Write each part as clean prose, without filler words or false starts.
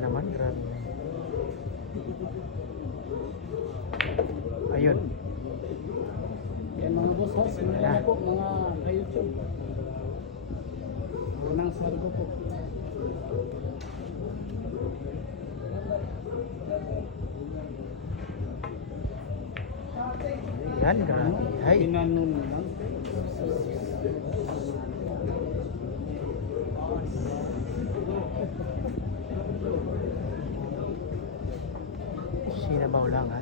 naman, grabe. Ayun. Yan mga boss, ha? Simula na po mga ka-YouTube. Unang sargo po. Yan, grabe. Ay, Pinanon lang. sinabaw lang ha.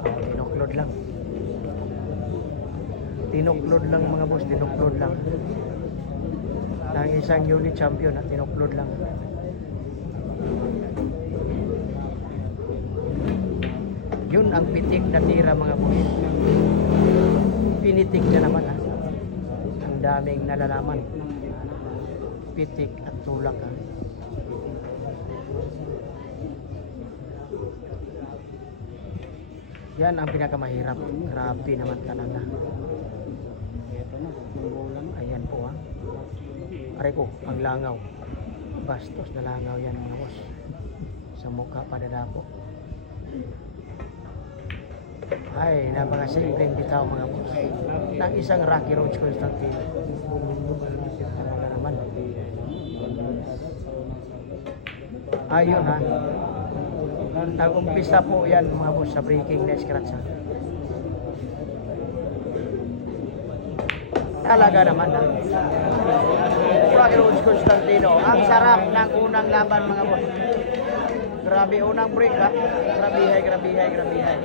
Oh, tinuklod lang. Tinuklod lang mga boss, tinuklod lang. Ng isang unit champion at tinuklod lang. Yun ang pitik na tira mga boss. Pinitik na naman ha. Ang daming nalalaman. Pitik at tulak ha. Yan ang pinakamahirap. Grabe naman talaga. Ito na, manggulan. Ayan po ha. Aray ko, ang langaw. Bastos na langaw yan mga boss. Sa mukha padadapo. Ay, napakasimpleng bitaw mga boss. Ng isang Rocky Road Constantine. Ano na naman. Ayun ha. Nag-umpisa po yan mga boss sa breaking na scratch ha. Talaga naman ha. Rocky Road Constantino. Ang sarap ng unang laban mga boss. Grabe unang break ha. Grabihay, grabihay, grabihay.